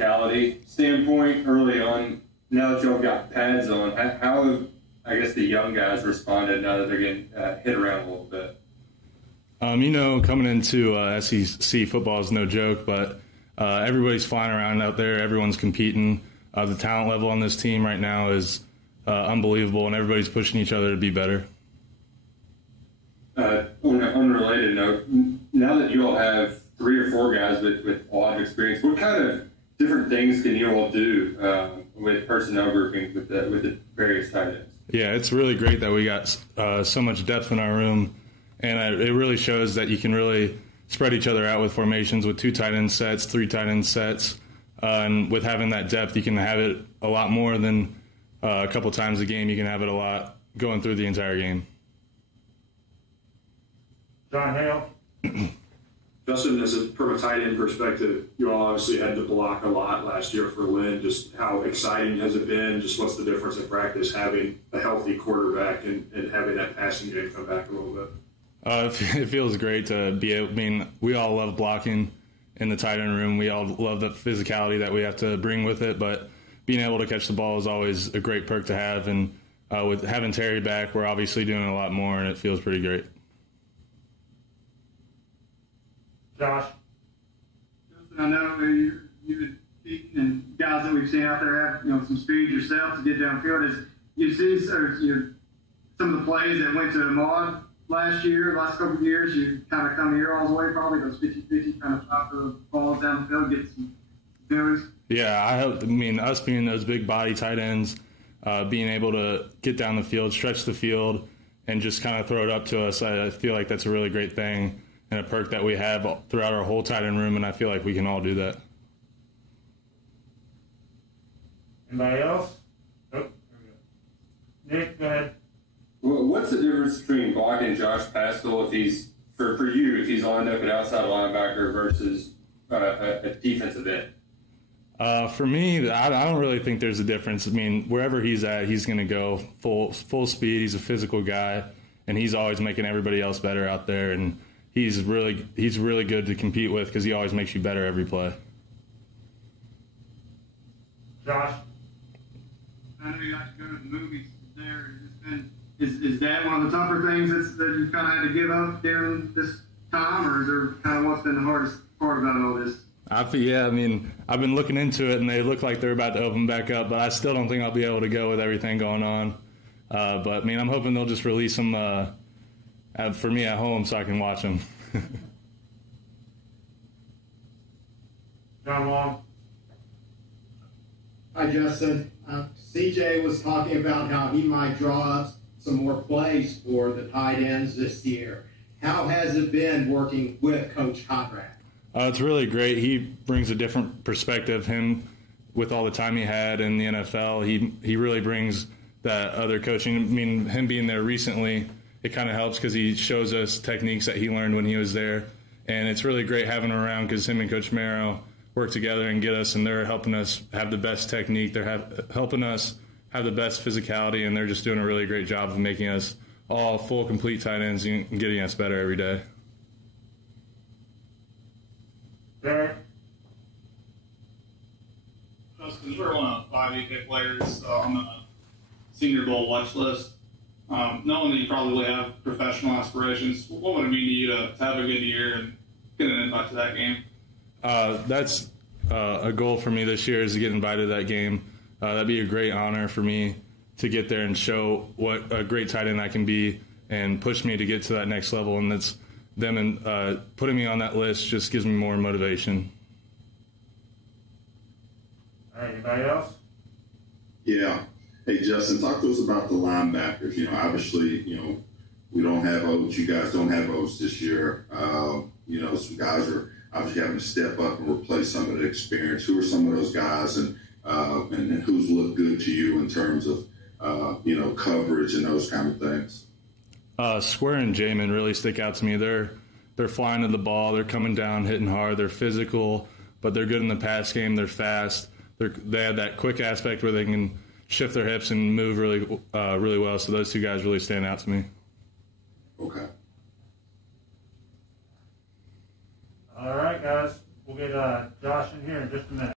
physicality standpoint early on, now that y'all got pads on, how have, I guess, the young guys responded now that they're getting hit around a little bit? Coming into SEC football is no joke, but everybody's flying around out there. Everyone's competing. The talent level on this team right now is unbelievable, and everybody's pushing each other to be better. On an unrelated note, now that you all have 3 or 4 guys with a lot of experience, what kind of different things can you all do with personnel grouping with the various tight ends? Yeah, it's really great that we got so much depth in our room, and it really shows that you can really spread each other out with formations with 2 tight end sets, 3 tight end sets, and with having that depth, you can have it a lot more than a couple times a game. You can have it a lot going through the entire game. John Hale. Justin, from a tight end perspective, you all obviously had to block a lot last year for Lynn. Just how exciting has it been? Just what's the difference in practice having a healthy quarterback and having that passing game come back a little bit? It feels great to be able, we all love blocking in the tight end room. We all love the physicality that we have to bring with it, but being able to catch the ball is always a great perk to have. And with having Terry back, we're obviously doing a lot more, and it feels pretty great. Josh? Justin, I know you've been beating, and guys that we've seen out there have some speed yourself to get downfield. As you see, some of the plays that went to Ahmad last couple of years, you kind of come here all the way, probably those 50-50 kind of chop the balls down the field, get some penalties. Yeah, us being those big body tight ends, being able to get down the field, stretch the field, and just kind of throw it up to us, I feel like that's a really great thing and a perk that we have throughout our whole tight end room, and I feel like we can all do that. Anybody else? Nope. Nick, go ahead. Well, what's the difference between blocking Josh Paschal if he's lined up at outside linebacker versus a defensive end? For me, I don't really think there's a difference. Wherever he's at, he's going to go full speed. He's a physical guy, and he's always making everybody else better out there. And he's really good to compete with because he always makes you better every play. Josh? I know you like to go to the movies there. Is that one of the tougher things that you've kind of had to give up during this time, or is there kind of what's been the hardest part about all this? I've been looking into it, and they look like they're about to open back up, but I still don't think I'll be able to go with everything going on. But I'm hoping they'll just release them for me at home so I can watch them. John Long. Hi, Justin. CJ was talking about how he might draw up some more plays for the tight ends this year. How has it been working with Coach Conrad? It's really great. He brings a different perspective. Him, with all the time he had in the NFL, he really brings that other coaching. Him being there recently, it kind of helps because he shows us techniques that he learned when he was there. And it's really great having him around because him and Coach Marrow work together and get us, and they're helping us have the best technique. They're helping us have the best physicality, and they're just doing a really great job of making us all full, complete tight ends and getting us better every day. Barrett? Justin, you were one of 5 UK players on the Senior Bowl watch list. Knowing that you probably have professional aspirations, what would it mean to you to have a good year and get an invite to that game? That's a goal for me this year is to get invited to that game. That'd be a great honor for me to get there and show what a great tight end I can be and push me to get to that next level. And that's them, and putting me on that list just gives me more motivation. All right, anybody else? Yeah. Hey, Justin, talk to us about the linebackers. Obviously, we don't have Oates. You guys don't have Oates this year. Some guys are obviously having to step up and replace some of the experience. Who are some of those guys, and who's looked good to you in terms of, coverage and those kind of things? Square and Jamin really stick out to me. They're flying to the ball. They're coming down, hitting hard. They're physical, but they're good in the pass game. They're fast. They have that quick aspect where they can shift their hips and move really well. So those 2 guys really stand out to me. Okay. All right, guys. We'll get Josh in here in just a minute.